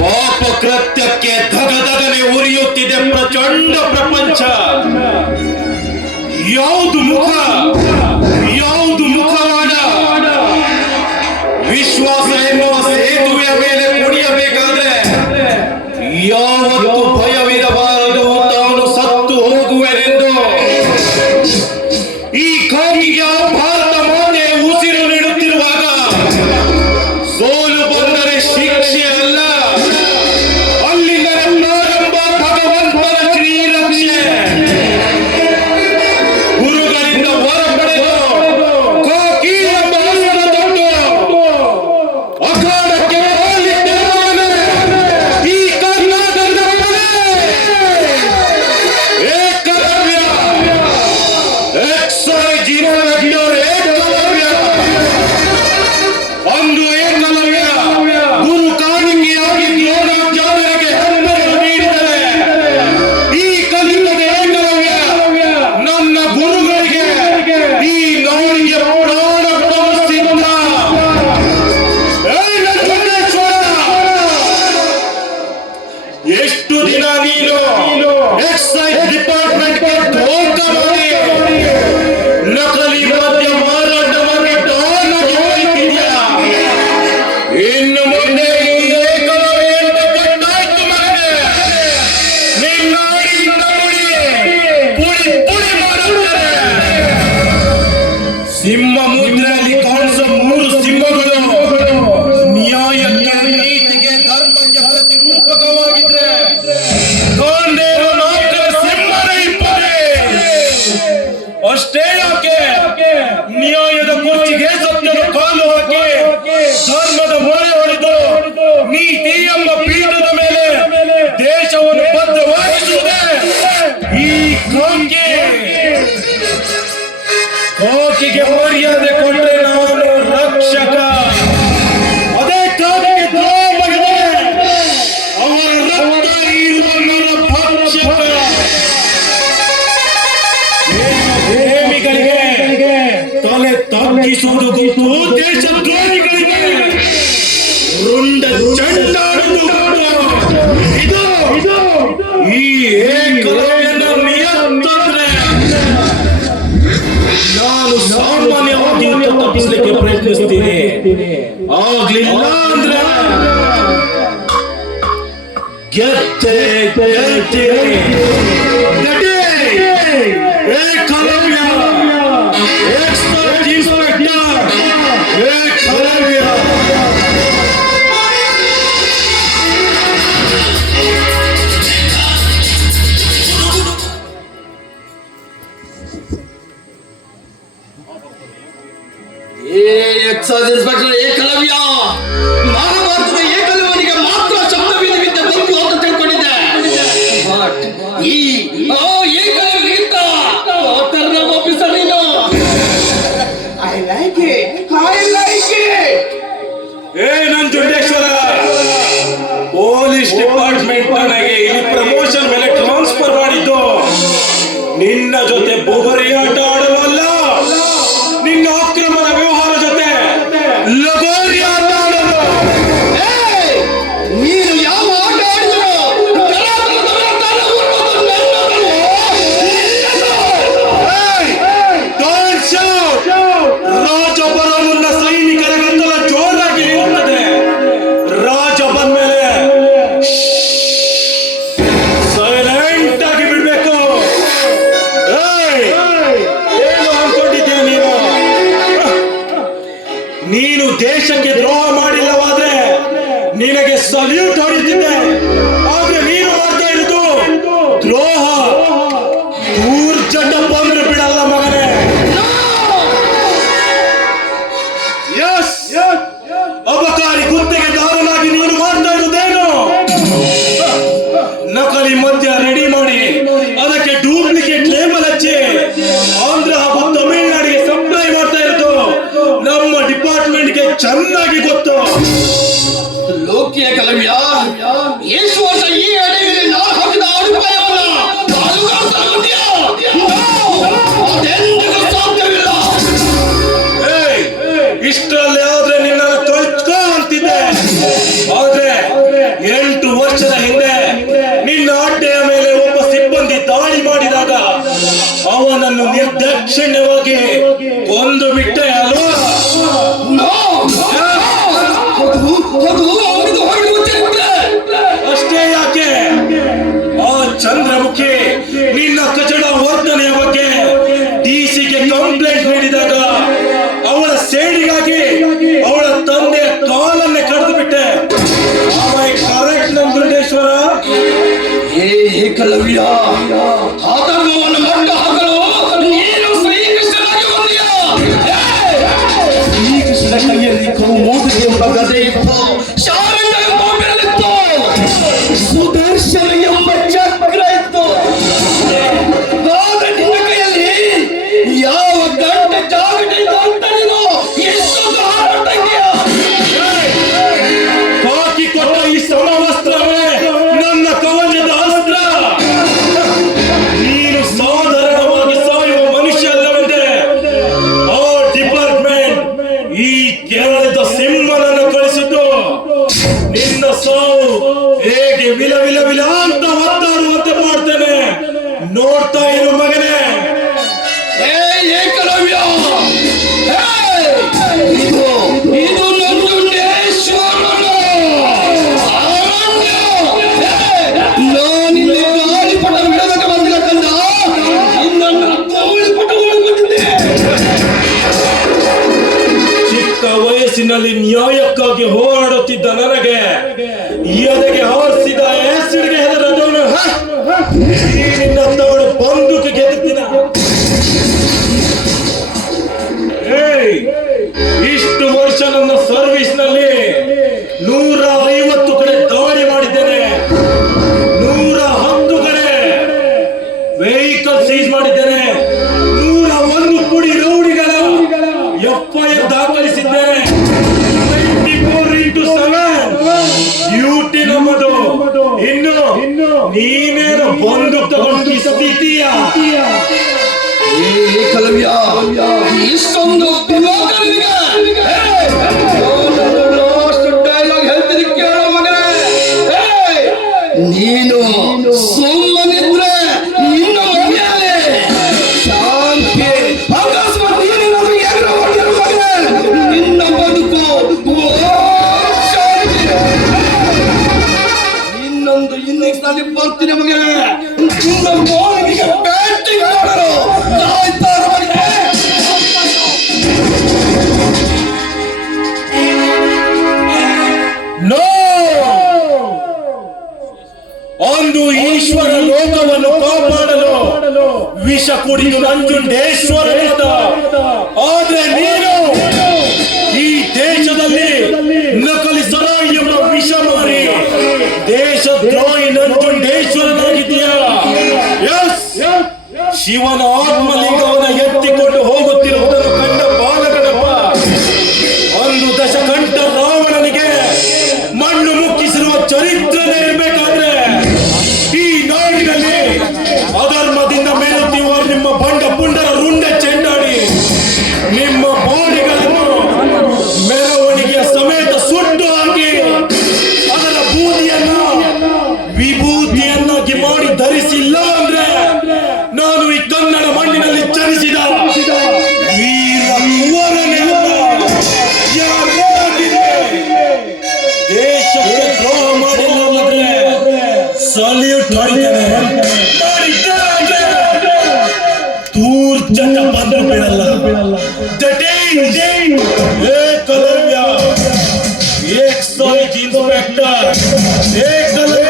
ಪಾಪ ಕೃತ್ಯಕ್ಕೆ ಧಗಧಗನೆ ಉರಿಯುತ್ತಿದೆ ಪ್ರಚಂಡ ಪ್ರಪಂಚ. ಯಾವುದು ಮುಖ, ಯಾವುದು ಮುಖವಾಡ? ವಿಶ್ವಾಸ ಎನ್ನುವ ಸೇತುವೆಯ ಮೇಲೆ ಕುಣಿಯಬೇಕಾದ್ರೆ ಯಾವತ್ತು ಭಯವಿರಬಾರದು, ತಾನು ಸತ್ತು ಹೋಗುವೆನೆಂದು. ಈ ಕಾಗಿಗೆ ಭಾರತ ಮಾತೆ ಉಸಿರು ನೀಡುತ್ತಿರುವಾಗ ಸೋಲು ಬಂದರೆ ಶಿಕ್ಷೆ ಅಲ್ಲ, ಅಲ್ಲಿಂದ ಪ್ರಾರಂಭ ಭಗವಂತನ ಶ್ರೀರಕ್ಷೆ. ಗುರುಗಳಿಂದ ವರ ಪಡೆದು ಕಾಕಿ ಎಂಬ ಅಸ್ತ್ರ ತೊಟ್ಟು ಅಖಾಡಕ್ಕೆ ಹೋಲಿದ್ದೇನೆ ಈ ಕರ್ನಾಟಕದ ಪಡೆ. Ekalavya, excise inspector Ekalavya. ಅಂದು ಏಕಲವ್ಯ ಗುರು ಕಾಣಿಕೆಯಾಗಿ ದ್ರೋಣಾಚಾರ್ಯರಿಗೆ ಹೆಮ್ಮೆ ನೀಡಿದರೆ, ಈ ಕಲಿಯುಗದ ಏಕಲವ್ಯ ನನ್ನ ಗುರುಗಳಿಗೆ ಈ ನಾಡಿಗೆ ಪ್ರಾಣ ಕೊಡಲು ಸಿದ್ಧ. ಎಷ್ಟು ದಿನ ನೀನು ಎಕ್ಸೈಸ್ ಡಿಪಾರ್ಟ್ಮೆಂಟ್ಗೆ ಧೋಖ ಮಾಡಿ ನಕಲಿ ಮದ್ಯ ಮಾರಾಟ ಮಾಡಿ ಡಾನ್ ಆಗಿ ಹೋಗಿದ್ದೀಯಾ? ಇನ್ನು ಮುಂದೆ ಈ ಏಕಲವ್ಯ ಅಂತ ಗೊತ್ತಾಯ್ತು ಮಗನೇ. ನಿನ್ನ ಆಡಿಯಿಂದ ಪುಡಿ ಪುಡಿ ಮಾಡುತ್ತಾರೆ. ಸಿಂಹ ಮುದ್ರೆಯಲ್ಲಿ ಕಾಣಿಸೋ ಮೂರು ಸಿಂಹಗಳು ನ್ಯಾಯಕ್ಕೆ, ನೀತಿಗೆ, ಧರ್ಮಕ್ಕೆ ಪ್ರತಿರೂಪಕವಾಗಿದ್ರೆ ಕಾಂಡೇರು ನಾಲ್ಕರ ಸಿಂಹನ ಇಬ್ಬರೇ. ಅಷ್ಟೇ ಯಾಕೆ, ನ್ಯಾಯದ ಕುರ್ಚಿಗೆ ಸತ್ಯದ ಕಾಲು ಹಾಕಿ ಧರ್ಮದ ಮೊರೆ ಹೊಡೆದು ನೀತಿ ಎಂಬ ಪೀಠದ ಮೇಲೆ ದೇಶವನ್ನು ಬದ್ಧವಾಗಿಸುವುದೇ ಈ ಕಾಂಗೆ. ಕಾಕಿಗೆ ಮರ್ಯಾದೆ ಕೊಟ್ಟರೆ ನಾನು ರಕ್ಷಕ, ಅದೇ ಕಾಕಿಗೆ ದ್ರೋಹ ಮಾಡಿದರೆ ಅವರ ರಕ್ತ ಇರುವ ನನ್ನ ಭಕ್ಷಕ. ಪ್ರೇಮಿಗಳಿಗೆ ತಲೆ ತಗ್ಗಿಸುವುದು ಗೊತ್ತು, ದೇಶದ್ರೋಹಿಗಳಿಗೆ ರುಂಡ ಚಂಡಾಡುವುದು ಗೊತ್ತು. ಇದು ಈ ಏಕಲವ್ಯನ ನಿಯಂತ್ರಣೆ. ನಾನು ಸಾಮಾನ್ಯವಾಗಿ ಯುದ್ಧ ತಪ್ಪಿಸಲಿಕ್ಕೆ ಪ್ರಯತ್ನಿಸ್ತೀನಿ, ಆಗ್ಲಿಲ್ಲ ಅಂದ್ರೆ ಗೆದ್ದೆ ಗೆಲ್ತೀನಿ. Ekalavya, excise inspector Ekalavya. Excise inspector Ekalavya, ಮಹಾಭಾರತದ ಏಕಲವ್ಯನಿಗೆ ಮಾತ್ರ ಶಬ್ದವಿದೆ ವಿದ್ಯೆ ಬಂತು ಅಂತ ತಿಳ್ಕೊಂಡಿದ್ದೆ. ಈ ಏಕಲವ್ಯನಿಗಿಂತ ಆಫೀಸರ್ ನೀನು. I like it, I like it. Nanjundeshwara, police department ನನಗೆ ಇಲ್ಲಿ ಪ್ರಮೋಷನ್ ಮೇಲೆ ಟ್ರಾನ್ಸ್ಫರ್ ಮಾಡಿದ್ದು ನಿನ್ನ ಜೊತೆ ಬೊಗರಿಯಾಟ ಆಡಲಲ್ಲ, ನಿನ್ನ ಅಕ್ರಮದ ವ್ಯವಹಾರ ಜೊತೆ ಲಗೋರಿ ಆಟ ಆಡಲು. ನೀನು ಯಾವ ಆಟ ಆಡಿದ್ರು ರಾಜ ಬರೋ ಮುನ್ನ ಸೈನಿಕರ ಗದ್ದಲ ಜೋರಾಗಿ ಇರುತ್ತದೆ. ರಾಜ ಬಂದ್ಮೇಲೆ ಸೈಲೆಂಟ್ ಆಗಿ ಬಿಡ್ಬೇಕು. ಏನು ಅನ್ಕೊಂಡಿದ್ಯಾ ನೀನು? ನೀನು ದೇಶಕ್ಕೆ ದ್ರೋಹ ಮಾಡಿಲ್ಲವಾದ್ರೆ ನಿನಗೆ ಸಲ್ಯೂಟ್ ಹೊಡಿತಿದ್ದೆ. ಆದ್ರೆ ನೀನು ಮಾಡ್ತಾ ಇರುವುದು ದ್ರೋಹ. ದೂರ್ಜಟ ಬಂದ್ರೆ ಬಿಡಲ್ಲ ಮಗನೇ. ಅಬಕಾರಿ ಗುತ್ತಿಗೆದಾರನಾಗಿ ನೀನು ಮಾಡ್ತಾ ಇರುವುದೇನು? ನಕಲಿ ಮದ್ಯ ರೆಡಿ ಮಾಡಿ ಅದಕ್ಕೆ ಡೂಪ್ಲಿಕೇಟ್ ಲೇಬಲ್ ಹಚ್ಚಿ ಆಂಧ್ರ ಹಾಗೂ ತಮಿಳುನಾಡಿಗೆ ಸಪ್ಲೈ ಮಾಡ್ತಾ ಇರೋದು ನಮ್ಮ ಡಿಪಾರ್ಟ್ಮೆಂಟ್ಗೆ ಚೆನ್ನಾಗಿ ಗೊತ್ತು. ಲೋಕಿಯ ಕಲವ್ಯ, ಎಷ್ಟು ವರ್ಷ ಈ ಅಡವಿಯಲ್ಲಿ ನಾನು ಹಾಕಿದ ಅಡಿಪಾಯವನ್ನ ಅಲುಗಾಡಿಸಲಾಗುತ್ತೀಯಾ? ಅದೆಂದಿಗೂ ಸಾಧ್ಯವಿಲ್ಲ. ಇಷ್ಟರಲ್ಲಿ ಆದ್ರೆ ನಿನ್ನನ್ನು ತೊಳ್ಕೊ ಅಂತಿದ್ದೆ. ಆದ್ರೆ 8 ವರ್ಷದ ಹಿಂದೆ ನಿನ್ನ ಅಡ್ಡೆಯ ಮೇಲೆ ಒಬ್ಬ ಸಿಬ್ಬಂದಿ ದಾಳಿ ಮಾಡಿದಾಗ ಅವನನ್ನು ನಿರ್ದಾಕ್ಷಿಣ್ಯವಾಗಿ ಕೊಂದು ಬಿಟ್ಟೆ ಅಲ್ವಾ? ಅಷ್ಟೇ ಯಾಕೆ, ಆ ಚಂದ್ರಮುಖಿ ನಿನ್ನ ಕಚಡ ವರ್ತನೆಯ ಬಗ್ಗೆ ಡಿಸಿಗೆ ಕಂಪ್ಲೇಂಟ್ ನೀಡಿದಾಗ ಅವಳ ಸೇಡಿಗಾಗಿ ಅವಳ ತಂದೆ ಕಾಲನ್ನೇ ಕಡಿದು ಬಿಟ್ಟೆ. ಕರೆಕ್ಟ್ ನಂಜುಂಡೇಶ್ವರ? ಏಕಲವ್ಯ, ಆತಂಕವನ್ನು ಮಟ್ಟ ಹಾಕಲು ನೀನು ಶ್ರೀಕೃಷ್ಣನಾಗಿ ಬಂದಿಯಾ? ಶ್ರೀಕೃಷ್ಣ ಕೈಯಲ್ಲಿ ಕೌಮೋದಗಿ ಎಂಬ ಗದೆ ಇತ್ತು, ಶಾರಂಗ ಎಂಬ ಬೆರಳಿತ್ತು, ಸುದರ್ಶನ ಎಂಬ ಚಕ್ರ ಇತ್ತು. ಆದ್ರೆ ನಿನ್ನ ಕೈಯಲ್ಲಿ ಯಾವ ಗಂಟೆ ಜಾಗಟೆ ಇತ್ತು ಅಂತ ನೀನು ಎಷ್ಟು ದಾರುಣಗಿಯ? ಹಾಕಿಕೊಟ್ಟ ಈ ಸಮವಸ್ತ್ರವೇ ನನ್ನ ಕವಚದ ಅಸ್ತ್ರ. ನೀನು ಸಾಧಾರಣವಾಗಿ ಸಾಯುವ ಮನುಷ್ಯ ಅಲ್ಲವೆಂದೇ ಆ ಡಿಪಾರ್ಟ್ಮೆಂಟ್ ಈ ಕೇರಳದ ಸಿಂಹನನ್ನು ಕಳಿಸಿದ್ದು. ನಿನ್ನ ಸಾವು ಹೇಗೆ ವಿಲ ವಿಲ ವಿಲ ಅಂತ ಒತ್ತಾಡುವಂತೆ ಮಾಡ್ತೇನೆ, ನೋಡ್ತಾ ಇರು ಮಗನೇ. ಏಕಲವ್ಯ, ಇದು ನಂಜುಂಡೇಶ್ವರನ ಅರಣ್ಯ. ನಾನಿಲ್ಲಿ ಗಾಳಿಪಟ ಬಿಡಬೇಕು ಬಂದಿಲ್ಲ ಕಂದ, ನಿನ್ನನ್ನು ಗಾಳಿಪಟ ಹೊಡೆದಿದ್ದೆ. ಚಿಕ್ಕ ವಯಸ್ಸಿನಲ್ಲಿ ನ್ಯಾಯಕ್ಕಾಗಿ ಹೋರಾಡುತ್ತಿದ್ದ ನನಗೆ ಎದೆಗೆ ಹಾರಿಸಿದ ಆಸಿಡ್ಗೆ ಹೆದರದವನು ನಿನ್ನ ತವಳು ಬಂದೂಕು ಗೆದ್ದಿನ. ಇಷ್ಟು ವರ್ಷ ನನ್ನ ಸರ್ವಿಸ್ ನಲ್ಲಿ 150 ಕಡೆ ದಾಳಿ ಮಾಡಿದ್ದೇನೆ, 110 ಕಡೆ ವೆಹಿಕಲ್ ಸೀಸ್ ಮಾಡಿದ್ದೇನೆ, 101 ಪುಡಿ ರೌಡಿಗಳ FIR ದಾಖಲಿಸಿದ್ದೇನೆ. 24x7 ಡ್ಯೂಟಿ ನಮ್ಮದು. ಇನ್ನು ನೀನೇನು ಬಂದು ತಗೊಂಡು ಸ್ಥಿತಿಯ? ಏಕಲವ್ಯ, ಇಷ್ಟೊಂದು ಡೈಲಾಗ್ ಹೇಳ್ತೀನಿ ಕೇಳೋ ಮಗನೇ. ನೀನು ಸುಮ್ಮನಿದ್ರೆ ನಿನ್ನ ಮನೆಯಲ್ಲಿ ಶಾಂತಿ ಅಕಸ್ಮಾತ್ ನೀನೇನಾದ್ರೂ ಎಗರ ಹೊಡೆದ್ರೆ ಮಗನೇ, ನಿನ್ನ ಬದುಕು ಶಾಂತಿ. ಇನ್ನೊಂದು ಇನ್ನಿಂಗ್ಸ್ ನಲ್ಲಿ ಬರ್ತೀನಿ ಮಗನೇ, ನಿನ್ನ ಬಾಲಿಗೆ ಬ್ಯಾಟಿಂಗ್ ಮಾಡಲು ಕಾಯ್ತಾರ ಮಗನೇ. ನೋ, ಒಂದು ಈಶ್ವರ ಲೋಕವನ್ನು ಕಾಪಾಡಲು ವಿಷ ಕುಡಿದು ನಂಜುಂಡೇಶ್ವರನಾದ. ಆದ್ರೆ ನೀನು ಈ ದೇಶದಲ್ಲಿ ನಕಲಿ ಸರಾಯಿ ಎಂಬ ವಿಷ ಮಾರಿ ದೇಶದ್ರೋಹಿ ನಂಜುಂಡೇಶ್ವರನಾಗಿದ್ದೀಯಾ? ಶಿವನ ಆತ್ಮಲಿಂಗವನ್ನು ಎತ್ತಿಕೊಂಡು ಹೋಗುತ್ತಿರುವುದನ್ನು ಕಂಡ ಬಾಲಗಣಪ ಒಂದು ದಶಕಂಠ ರಾವಣನಿಗೆ ಮಣ್ಣು ಮುಕ್ಕಿಸಿರುವ ಚರಿತ್ರೆ ಇರಬೇಕಾದ್ರೆ ಈ ನಾಡಿನಲ್ಲಿ ಅಧರ್ಮದಿಂದ ಮೇಲುತ್ತಿರುವ ನಿಮ್ಮ ಬಂಡ ಪುಂಡರ ರುಂಡೆ ಚೆಂಡಾಡಿ ನಿಮ್ಮ ಬಾಡಿಗಳನ್ನು ಮೆರವಣಿಗೆಯ ಸಮೇತ ಸುಟ್ಟು ಹಾಕಿ ಅದರ ಬೂದಿಯನ್ನು ವಿಭೂತಿಯನ್ನಾಗಿ ಮಾಡಿ ಧರಿಸಿಲ್ಲ ಅಂದ್ರೆ ನಾನು ಈ ಕನ್ನಡ ಮಣ್ಣಿನಲ್ಲಿ ಚರಿಸಿದ ವೀರ ಕುವರನೇ ಅಲ್ಲ. ದೇಶಕ್ಕೆ ದ್ರೋಹ ಮಾಡಿಲ್ಲ ಅಂದ್ರೆ ಸಲ್ಯೂಟ್ ಮಾಡಿದ್ದೇನೆ. ತೂರ್ಜಟ ಬಂದು ಬಿಡಲ್ಲ. Ekalavya, excise inspector Eklavya.